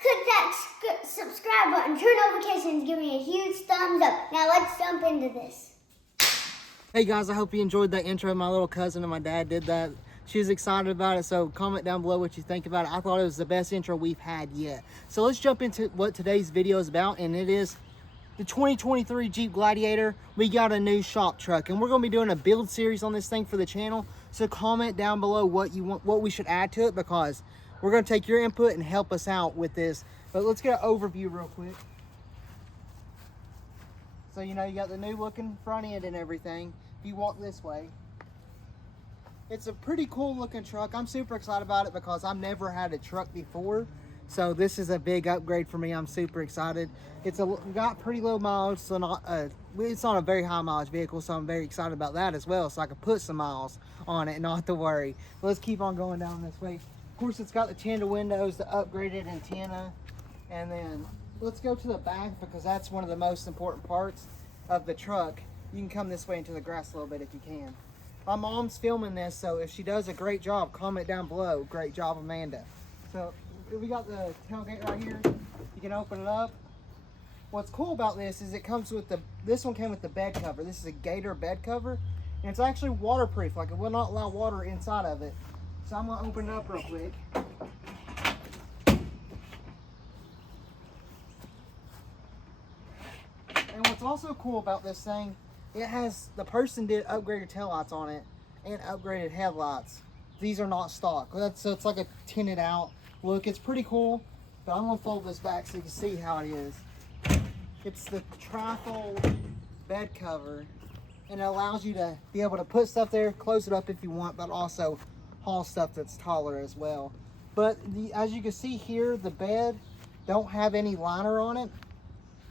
click that subscribe button, turn notifications, give me a huge thumbs up. Now let's jump into this. Hey guys, I hope you enjoyed that intro. My little cousin and my dad did that. She was excited about it, so comment down below what you think about it. I thought it was the best intro we've had yet. So let's jump into what today's video is about, and it is the 2023 Jeep Gladiator. We got a new shop truck, and we're going to be doing a build series on this thing for the channel. So comment down below what you want, what we should add to it, because we're going to take your input and help us out with this. But let's get an overview real quick. So you know, you got the new looking front end and everything. If you walk this way, it's a pretty cool looking truck. I'm super excited about it because I've never had a truck before. So this is a big upgrade for me. I'm super excited. It's got pretty low mileage, so it's not a very high mileage vehicle, so I'm very excited about that as well. So I can put some miles on it, not to worry. But let's keep on going down this way. Of course, it's got the tinted windows, the upgraded antenna, and then let's go to the back because that's one of the most important parts of the truck. You can come this way into the grass a little bit if you can. My mom's filming this, so if she does a great job, comment down below. Great job, Amanda. So we got the tailgate right here. You can open it up. What's cool about this is it comes with this one came with the bed cover. This is a Gator bed cover, and it's actually waterproof. Like, it will not allow water inside of it. So I'm gonna open it up real quick. And what's also cool about this thing, it has, the person did upgraded taillights on it and upgraded headlights. These are not stock. So it's like a tinted out look. It's pretty cool, but I'm gonna fold this back so you can see how it is. It's the trifold bed cover, and it allows you to be able to put stuff there, close it up if you want, but also haul stuff that's taller as well. But as you can see here, the bed don't have any liner on it,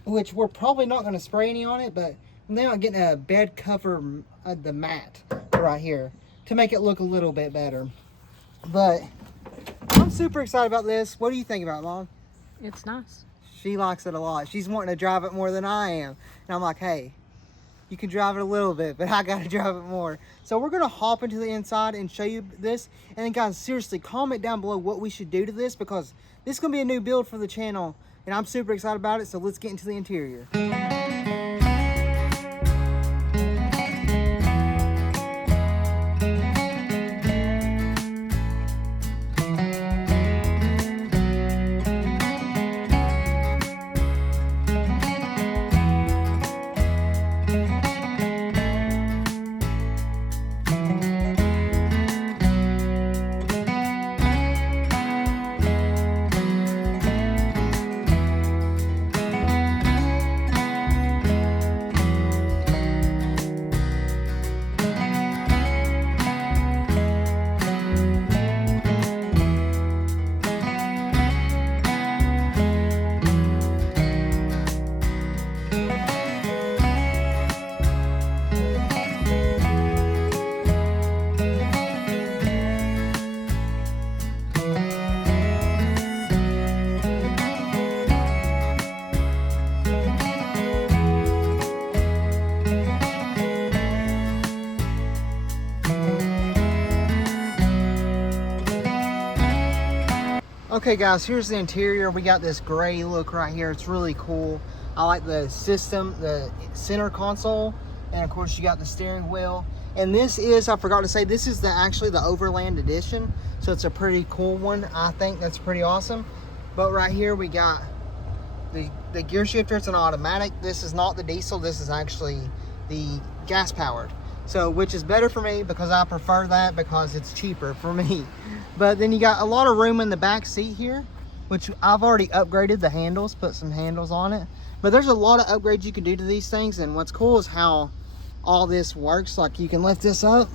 which we're probably not gonna spray any on it, but I'm now getting a bed cover, the mat right here, to make it look a little bit better. But I'm super excited about this. What do you think about it, Mom? It's nice. She likes it a lot. She's wanting to drive it more than I am. And I'm like, hey, you can drive it a little bit, but I gotta drive it more. So we're gonna hop into the inside and show you this. And then guys, seriously, comment down below what we should do to this, because this is gonna be a new build for the channel, and I'm super excited about it. So let's get into the interior. Okay guys, here's the interior. We got this gray look right here. It's really cool. I like the system, the center console, and of course you got the steering wheel. And this is, I forgot to say, this is actually the Overland edition. So it's a pretty cool one. I think that's pretty awesome. But right here we got the gear shifter. It's an automatic. This is not the diesel. This is actually the gas powered. So, which is better for me because I prefer that because it's cheaper for me. But then you got a lot of room in the back seat here, which I've already upgraded the handles, put some handles on it. But there's a lot of upgrades you can do to these things, and what's cool is how all this works. Like, you can lift this up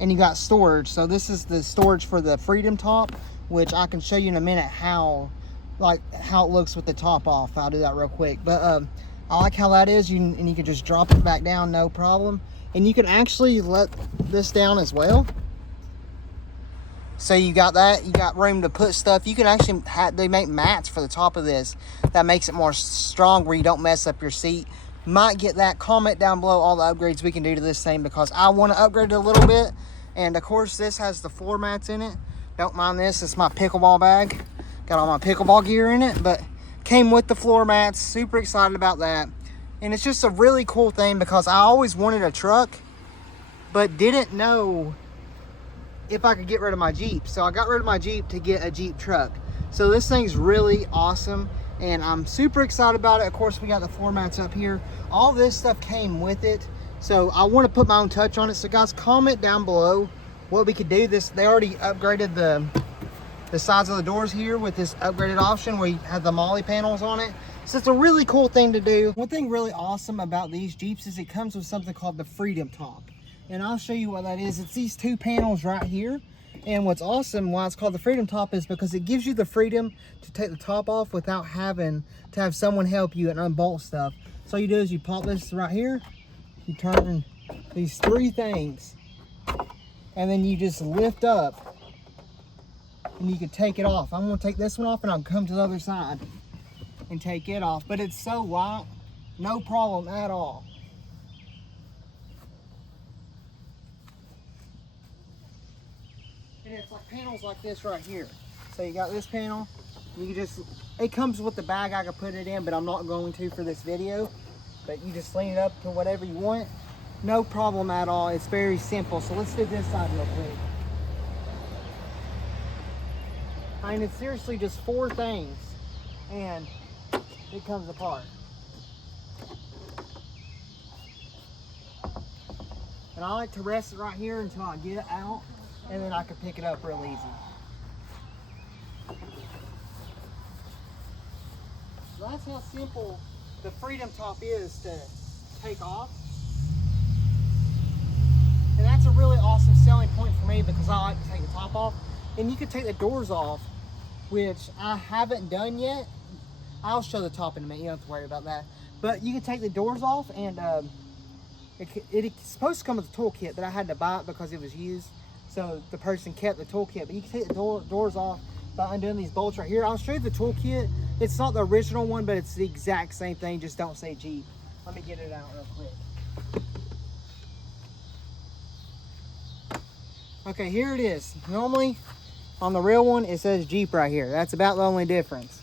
and you got storage. So this is the storage for the Freedom top, which I can show you in a minute how it looks with the top off. I'll do that real quick. But I like how that is, and you can just drop it back down, no problem. And you can actually let this down as well. So you got that, you got room to put stuff. You can actually they make mats for the top of this that makes it more strong where you don't mess up your seat. Might get that. Comment down below all the upgrades we can do to this thing, because I want to upgrade it a little bit. And of course this has the floor mats in it. Don't mind this, it's my pickleball bag. Got all my pickleball gear in it, but came with the floor mats. Super excited about that. And it's just a really cool thing because I always wanted a truck, but didn't know if I could get rid of my Jeep. So I got rid of my Jeep to get a Jeep truck. So this thing's really awesome and I'm super excited about it. Of course, we got the floor mats up here. All this stuff came with it. So I want to put my own touch on it. So guys, comment down below what we could do. They already upgraded the sides of the doors here with this upgraded option where you have the MOLLE panels on it. So it's a really cool thing to do. One thing really awesome about these Jeeps is it comes with something called the Freedom Top. And I'll show you what that is. It's these two panels right here. And what's awesome, why it's called the Freedom Top, is because it gives you the freedom to take the top off without having to have someone help you and unbolt stuff. So all you do is you pop this right here, you turn these three things, and then you just lift up and you can take it off. I'm gonna take this one off and I'll come to the other side and take it off. But it's so light, no problem at all. And it's like panels like this right here. So you got this panel, you just, it comes with the bag I could put it in, but I'm not going to for this video. But you just lean it up to whatever you want. No problem at all. It's very simple. So let's do this side real quick. I mean, it's seriously just four things and it comes apart. And I like to rest it right here until I get it out, and then I can pick it up real easy. So that's how simple the Freedom Top is to take off. And that's a really awesome selling point for me because I like to take the top off. And you can take the doors off, which I haven't done yet. I'll show the top in a minute, you don't have to worry about that. But you can take the doors off, and it's supposed to come with a toolkit, but I had to buy it because it was used. So the person kept the toolkit, but you can take the doors off by undoing these bolts right here. I'll show you the toolkit. It's not the original one, but it's the exact same thing, just don't say Jeep. Let me get it out real quick. Okay, here it is. Normally, on the real one, it says Jeep right here. That's about the only difference.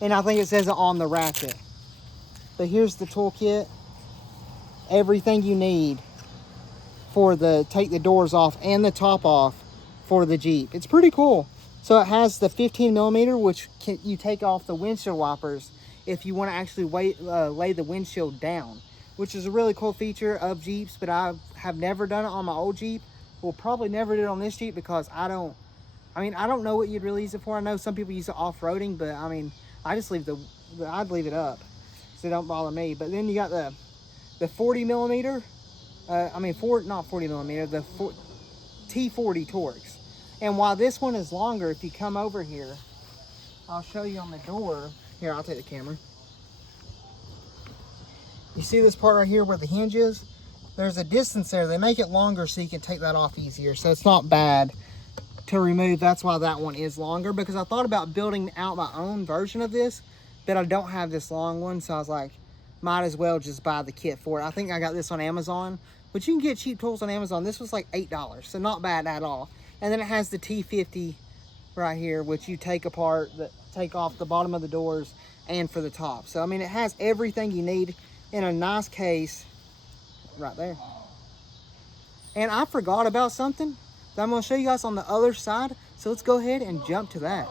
And I think it says it on the ratchet. But here's the toolkit. Everything you need for take the doors off and the top off for the Jeep. It's pretty cool. So it has the 15mm, which you take off the windshield wipers if you want to actually lay the windshield down, which is a really cool feature of Jeeps, but I have never done it on my old Jeep. We'll probably never do it on this Jeep because I don't know what you'd really use it for. I know some people use it off-roading, but I mean, I'd leave it up so it don't bother me. But then you got the 40mm, not 40mm, the T40 Torx. And while this one is longer, if you come over here, I'll show you on the door. Here, I'll take the camera. You see this part right here where the hinge is? There's a distance there. They make it longer so you can take that off easier. So it's not bad to remove. That's why that one is longer, because I thought about building out my own version of this, but I don't have this long one. So I was like, might as well just buy the kit for it. I think I got this on Amazon, but you can get cheap tools on Amazon. This was like $8, so not bad at all. And then it has the T50 right here, which you take apart, take off the bottom of the doors and for the top. So I mean, it has everything you need in a nice case right there. And I forgot about something that I'm going to show you guys on the other side. So let's go ahead and jump to that.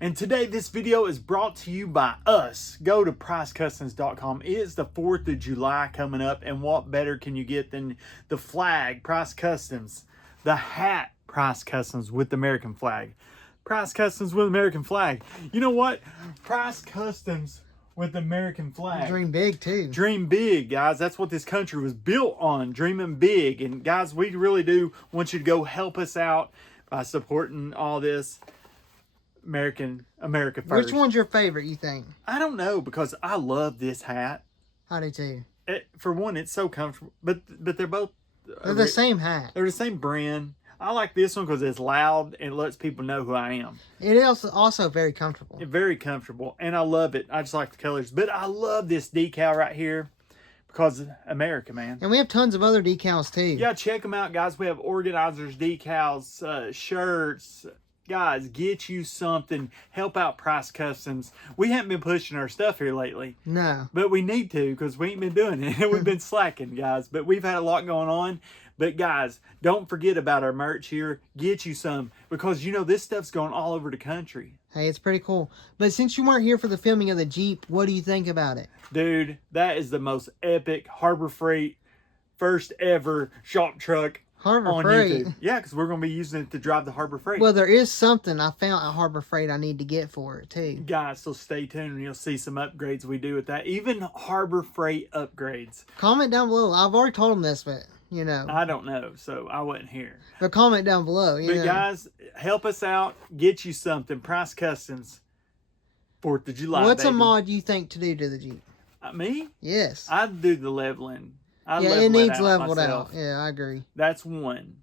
And today this video is brought to you by us. Go to PriceCustoms.com. It is the 4th of July coming up, and what better can you get than the flag, Price Customs, the hat, Price Customs with the American flag. Price Customs with American flag. You know what? Price Customs with the American flag. Dream big too. Dream big, guys. That's what this country was built on, dreaming big. And guys, we really do want you to go help us out by supporting all this. America first. Which one's your favorite, you think? I don't know, because I love this hat. I do too. For one, it's so comfortable, but they're both... They're the same hat. They're the same brand. I like this one because it's loud and it lets people know who I am. It is also very comfortable. Very comfortable, and I love it. I just like the colors. But I love this decal right here because America, man. And we have tons of other decals too. Yeah, check them out, guys. We have organizers, decals, shirts, Guys, get you something. Help out Price Customs. We haven't been pushing our stuff here lately. No. But we need to, because we ain't been doing it. We've been slacking, guys. But we've had a lot going on. But guys, don't forget about our merch here. Get you some, because you know this stuff's going all over the country. Hey, it's pretty cool. But since you weren't here for the filming of the Jeep, what do you think about it? Dude, that is the most epic Harbor Freight first ever shop truck Harbor on Freight. YouTube. Yeah, because we're going to be using it to drive the Harbor Freight. Well, there is something I found at Harbor Freight I need to get for it too. Guys, so stay tuned and you'll see some upgrades we do with that. Even Harbor Freight upgrades. Comment down below. I've already told them this, but you know. I don't know, so I wasn't here. But comment down below. You But know. guys, help us out. Get you something. Price Customs. 4th of July, What's a baby. mod you think to do to the Jeep? Me? Yes. I'd do the leveling. I'd Yeah, level it needs out leveled myself. out. Yeah, I agree. That's one.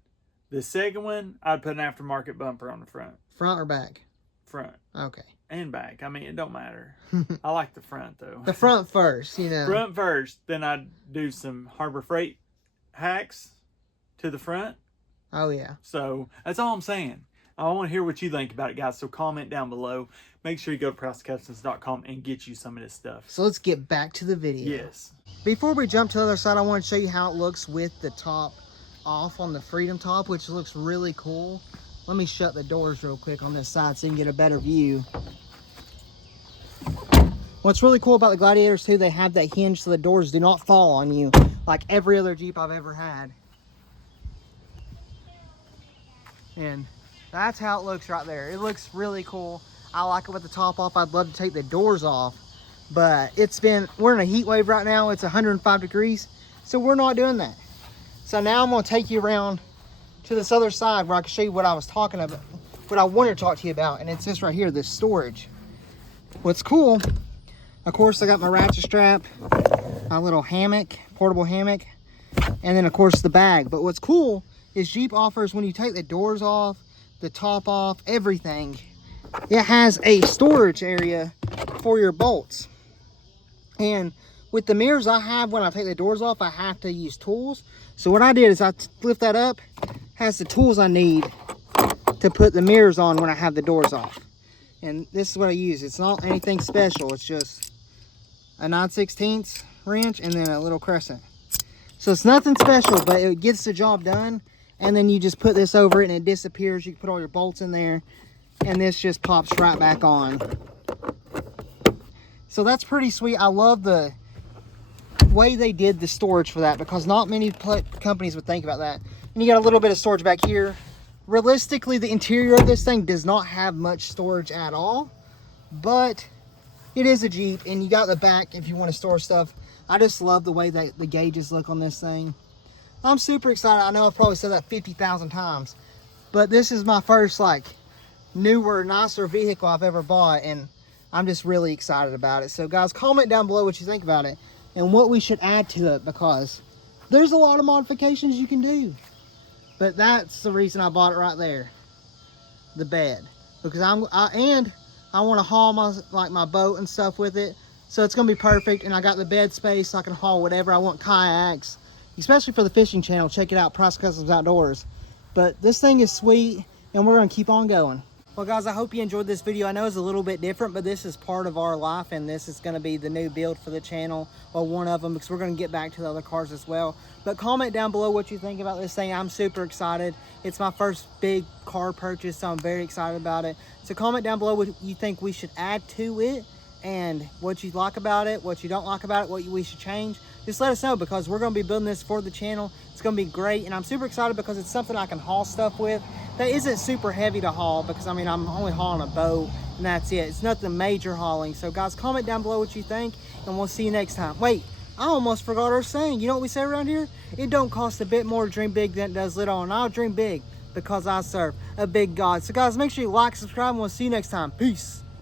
The second one, I'd put an aftermarket bumper on the front. Front or back? Front. Okay. And back. I mean, it don't matter. I like the front, though. The front first, you know. Front first. Then I'd do some Harbor Freight hacks to the front. Oh, yeah. So, that's all I'm saying. I want to hear what you think about it, guys. So, comment down below. Make sure you go to pricecustoms.com and get you some of this stuff. So, let's get back to the video. Yes. Before we jump to the other side, I want to show you how it looks with the top off on the Freedom top, which looks really cool. Let me shut the doors real quick on this side so you can get a better view. What's really cool about the Gladiators too, they have that hinge so the doors do not fall on you like every other Jeep I've ever had. And that's how it looks right there. It looks really cool. I like it with the top off. I'd love to take the doors off, but we're in a heat wave right now. It's 105 degrees, so we're not doing that. So now I'm going to take you around to this other side where I can show you what I was talking about, what I wanted to talk to you about, and it's this right here, this storage. What's cool, of course, I got my ratchet strap, my little hammock, portable hammock, and then of course the bag. But what's cool is Jeep offers, when you take the doors off, the top off, everything, it has a storage area for your bolts. And with the mirrors I have, when I take the doors off, I have to use tools. So what I did is I lift that up, has the tools I need to put the mirrors on when I have the doors off. And this is what I use. It's not anything special. It's just a 9/16 wrench and then a little crescent. So it's nothing special, but it gets the job done. And then you just put this over it and it disappears. You can put all your bolts in there and this just pops right back on. So that's pretty sweet. I love the way they did the storage for that, because not many companies would think about that. And you got a little bit of storage back here. Realistically, the interior of this thing does not have much storage at all, but it is a Jeep, and you got the back if you want to store stuff. I just love the way that the gauges look on this thing. I'm super excited. I know I've probably said that 50,000 times, but this is my first like newer, nicer vehicle I've ever bought, and I'm just really excited about it. So guys, comment down below what you think about it and what we should add to it, because there's a lot of modifications you can do. But that's the reason I bought it right there, the bed, because I want to haul my boat and stuff with it, so it's gonna be perfect. And I got the bed space so I can haul whatever I want, kayaks, especially for the fishing channel. Check it out, Price Customs Outdoors. But this thing is sweet, and we're gonna keep on going. Well guys, I hope you enjoyed this video. I know it's a little bit different, but this is part of our life, and this is going to be the new build for the channel, or one of them, because we're going to get back to the other cars as well. But comment down below what you think about this thing. I'm super excited. It's my first big car purchase, so I'm very excited about it. So comment down below what you think we should add to it, and what you like about it, what you don't like about it, what we should change. Just let us know, because we're going to be building this for the channel. It's going to be great, and I'm super excited because it's something I can haul stuff with that isn't super heavy to haul, because I mean, I'm only hauling a boat and that's it. It's nothing major hauling. So guys, comment down below what you think, and we'll see you next time. Wait, I almost forgot our saying. You know what we say around here? It don't cost a bit more to dream big than it does little, and I'll dream big because I serve a big God. So guys, make sure you like, subscribe, and we'll see you next time. Peace.